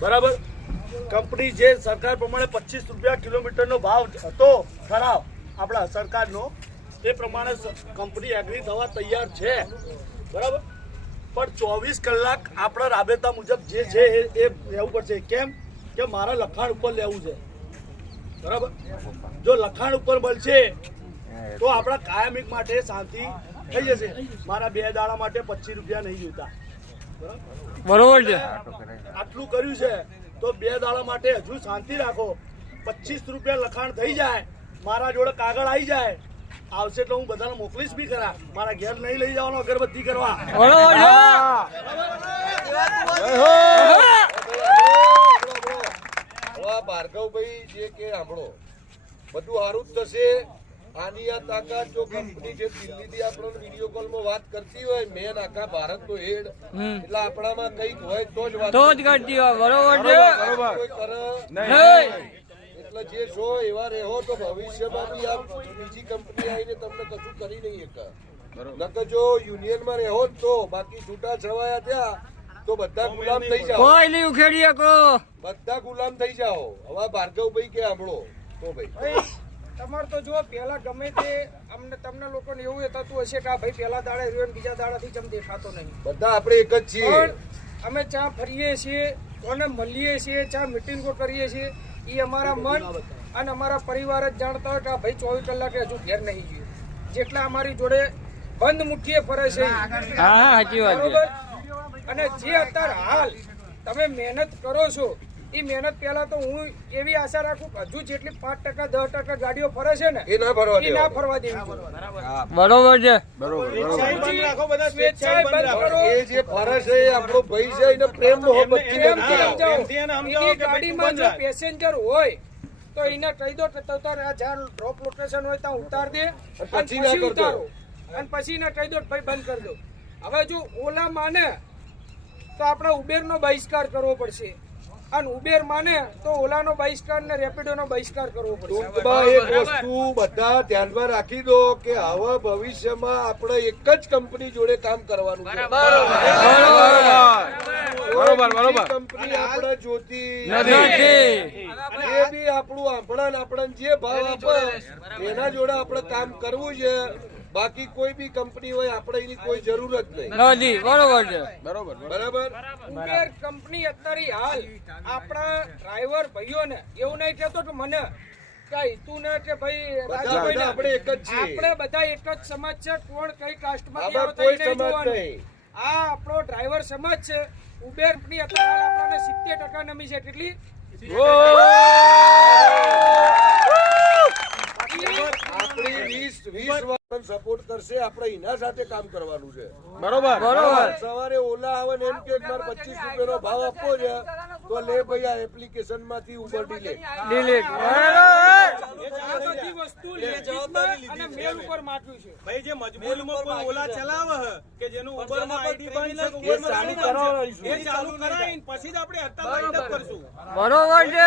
બરાબર કંપની જે સરકાર પ્રમાણે 25 રૂપિયા કિલોમીટરનો ભાવ હતો ખરાબ આપણા સરકારનો એ પ્રમાણે કંપની એગ્રી થવા તૈયાર છે બરાબર પણ 24 કલાક આપણા રાબેતા મુજબ જે છે એ લેવું પડશે કેમ કે મારા લખાણ ઉપર લેવું છે બરાબર જો લખાણ ઉપર મળશે તો આપણા કાયમિક માટે શાંતિ થઈ જશે મારા 2 દાડા માટે 25 રૂપિયા નહીં જોઈતા બરોબર છે આટલું કર્યું છે તો 2 દાડા માટે હજુ શાંતિ રાખો 25 રૂપિયા લખાણ થઈ જાય મારા જોડે કાગળ આવી જાય આવશે તો હું બધાને મોકલીશ બી ખરા મારા ઘેર નહીં લઈ જવાનો અગરબત્તી કરવા ભાર્ગવભાઈ જે કે સાંભળો બધું સારું જ થશે આની આ તાકાત જો કંપની જે દિલ્હીથી આપણો વિડીયો કોલમાં વાત કરતી હોય મેન આખા ભારતનો હેડ એટલે આપણામાં કંઈક હોય તો જ વાત કરતી હોય બરોબર છે એટલે જે છો એવા રહો તો ભવિષ્યમાં બી આ બીજી કંપની આવીને તમને કશું કરી નહીં શકે નકર જો યુનિયનમાં રહો તો બાકી છૂટા છવાયા ત્યાં તો બધા ગુલામ થઈ જાઓ કોઈ નહીં ઉખેડી શકો બધા ગુલામ થઈ જાઓ હવે ભાર્ગવભાઈ કે સાંભળો તો ભાઈ તમારે તો જો પેલા ગમે તે અમને તમને લોકોને એવું થતું હશે કે આ ભાઈ પેલા દાડે રહ્યો બીજા દાડાથી જમ દેખાતો નહીં બધા આપણે એક જ છીએ અમે ચા ફરીએ છીએ કોને મળીએ છીએ ચા મિટિંગો કરીએ છીએ એ અમારા મન અને અમારા પરિવાર જ જાણતા હોય કે આ ભાઈ 24 કલાકે હજુ ઘેર નહીં ગયો જેટલા અમારી જોડે બંધ મુઠ્ઠીએ ફરે છે સાચી વાત છે અને જે અત્યારે હાલ તમે મહેનત કરો છો એ મહેનત પહેલા તો હું એવી આશા રાખું કે હજુ જેટલી 5% 10% ગાડીઓ ફરે છે ને એ ના ફરવા દેવી બરોબર છે સ્વેચ્છાએ બંધ કરો એ જે ફરે છે એ આપણો ભાઈ છે એને પ્રેમ મોહબ્બતથી એની ગાડીમાં જો પેસેન્જર હોય તો એને કહી દો કે તારે આ જ્યાં ડ્રોપ લોકેશન હોય ત્યાં ઉતાર દે પછી ઉતારો અને પછી એને કહી દો ભાઈ બંધ કરી દો હવે જો ઓલા માને તો આપણે ઉબેરનો બહિષ્કાર કરવો પડશે અને ઉબેર માને તો ઓલાનો બહિષ્કાર ને રેપિડોનો બહિષ્કાર કરવો પડશે ટૂંકમાં એક વસ્તુ બધા ધ્યાનમાં રાખી દો કે હવે ભવિષ્યમાં આપણે એક જ કંપની જોડે કામ કરવાનું છે બરોબર કંપની આપણે જોતી નથી જે બી આપણું આપણને જે ભાવ આપે એના જોડે આપણે કામ કરવું છે બાકી કોઈ બી કંપની હોય આપણે એની કોઈ જરૂર જ નહીં બરોબર છે બરાબર ઉબેર કંપની અત્યારે હાલ આપણા ડ્રાઈવર ભાઈઓને એવું નહીં કહેતો કે મને કઈ તું ને કે ભાઈ આપણે એક જ છીએ આપણે બધા એક જ સમાજ છે કોણ કઈ કાસ્ટમાંથી આમાં કોઈ સમાજ નહીં આ આપણો ડ્રાઈવર સમાજ છે ઉબેર ની અત્યારે આપણને 70% નમી છે કેટલી આપણી 20 સપોર્ટ કરશે આપણે એના સાથે કામ કરવાનું છે બરોબર સવારે ઓલા આવે ને એમ કે મારે 25 રૂપિયાનો ભાવ આપવો છે તો લે ભાઈ આ એપ્લિકેશન માંથી ઉબર ડિલીટ વસ્તુ અને મેલ ઉપર માટ્યું છે ભાઈ જે મજબૂરીમાં કોઈ ઓલા ચલાવે કે જેનું ઉબરમાં આઈડી બંધ છે એ ચાલુ કરાવવાનું એ ચાલુ કરાવીને પછી જ આપણે હટ્ટા કરશું બરોબર છે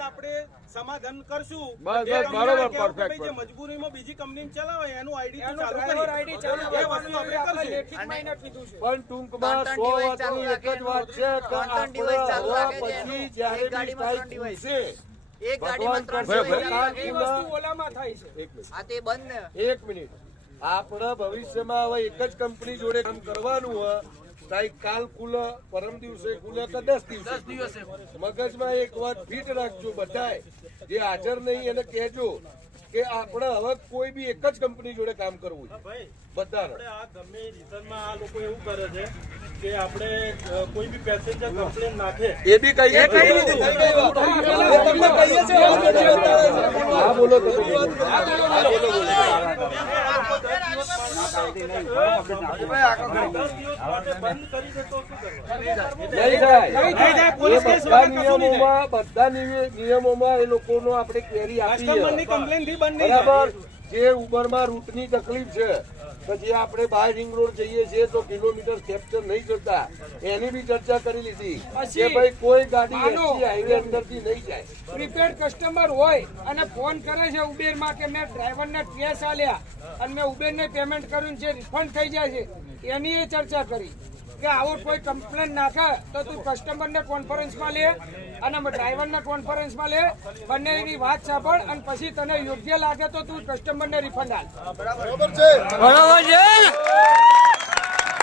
આપણે સમાધાન કરશું બરોબર પરફેક્ટ જે મજબૂરીમાં બીજી કંપની ચલાવે એનું આઈડી ચાલુ આઈડી ચાલુ એ વસ્તુ આપણે લેખિત માઇનર કીધું છે પણ ટૂંકમાં 100 વાતની એક જ વાત છે કે આપણે પછી જ્યારે બી સ્ટ્રાઇક છે એક ગાડીમાં 300 એ વસ્તુ ઓલામાં થાય છે આ તે બંધ ને 1 મિનિટ આપણે ભવિષ્યમાં હવે એક જ કંપની જોડે કામ કરવાનું હોય સ્ટ્રાઇક કાલ ખુલે પરમ દિવસે ખુલે કે 10 દિવસે મગજમાં એક વાત ફિટ રાખજો બધાય જે હાજર નહીં એને કહેજો કે આપણે હવે કોઈ બી એક જ કંપની જોડે કામ કરવું છે બધાને આ ગમે રીઝનમાં આ લોકો એવું કરે છે કે આપણે કોઈ બી પેસેન્જર કમ્પ્લેન નાખે એ બી કહીએ હા બોલો બધા નિયમોમાં એ લોકોનો આપણે ક્વેરી આપી બરાબર જે ઉબરમાં રૂટની તકલીફ છે તો જે આપણે બહાર રિંગ રોડ જઈએ છીએ તો કિલોમીટર કેપ્ચર નહીં કરતા એની બી ચર્ચા કરી લીધી કે ભાઈ કોઈ ગાડી હાઈવે અંદરથી નહીં જાય પ્રીપેડ કસ્ટમર હોય અને ફોન કરે છે ઉબેર માં કે મેં ડ્રાઈવરને કેસ આલ્યા અને મેં ઉબેર ને પેમેન્ટ કર્યું છે રિફંડ થઈ જાય છે એની એ ચર્ચા કરી કે આવો કોઈ કમ્પ્લેન નાખે તો તું કસ્ટમરને કોન્ફરન્સમાં લે અને ડ્રાઈવરને કોન્ફરન્સમાં લે, બંનેની વાત સાંભળ અને પછી તને યોગ્ય લાગે તો તું કસ્ટમરને રિફંડ આલ. બરોબર છે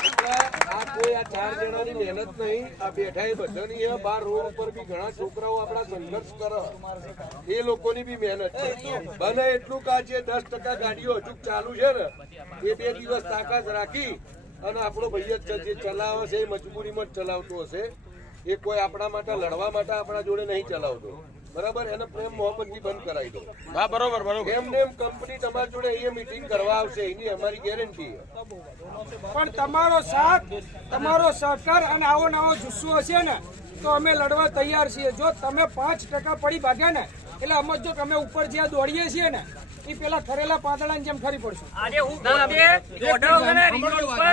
એટલે આ કોઈ આ 4 જણાની મહેનત નહીં, આ બેઠા એ બધાની છે. બાર રોડ ઉપર બી ઘણા છોકરાઓ આપણા સંઘર્ષ કરે, એ લોકોની બી મહેનત છે. બને એટલું કે આ જે 10% ગાડીઓ હજુ ચાલુ છે ને એ 2 દિવસ તાકાત રાખી અને આપણો ભાઈ જ છે જે ચલાવે છે એ મજબૂરીમાં જ ચલાવતો હશે. એ કોઈ આપણા માટે લડવા માટે આપણા જોડે નહીં ચલાવતો, બરાબર? એને પ્રેમ મોહબ્બતથી બંધ કરાવી દો. હા બરોબર બરોબર એમને એમ કંપની તમારી જોડે અહીંયા મીટિંગ કરવા આવશે, એની અમારી ગેરંટી છે. પણ તમારો સાથ, તમારો સહકાર અને આવો નવો જુસ્સો હશે ને તો અમે લડવા તૈયાર છીએ. જો તમે 5% પડી ભાગ્યા ને એટલે સમજો કે અમે ઉપર જ્યાં દોડીએ છીએ ને એ પેલા ઠરેલા પાંદડાની જેમ ઠરી પડશું. આજે હું પોતે ઓર્ડર વગર રિંગ રોડ ઉપર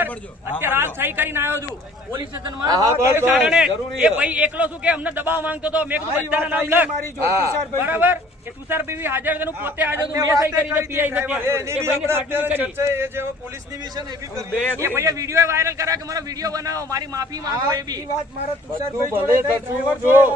અત્યારે હાલ સહી કરીને આવ્યો છું પોલીસ સ્ટેશનમાં. હા, બસ, બસ, કારણે જરૂરી એ છે. ભાઈ એકલો શું કે અમને દબાવ માંગતો હતો. મેં કીધું બધાના નામ લખ. મારી જો હા. તુષારભાઈ બરાબર કે તુષારભાઈ બી હાજર છે, હું પોતે હાજર છું. મેં સહી કરી છે, પીઆઈ નથી. એ ભાઈને સાચવી કરી. એ ભાઈએ વિડીયો વાયરલ કર્યા કે મારો વિડીયો બનાવો, મારી માફી માંગો. એ બી વાત મારા બધું તુષારભાઈ ભલે જોડે થતું ડ્રાઈવર જો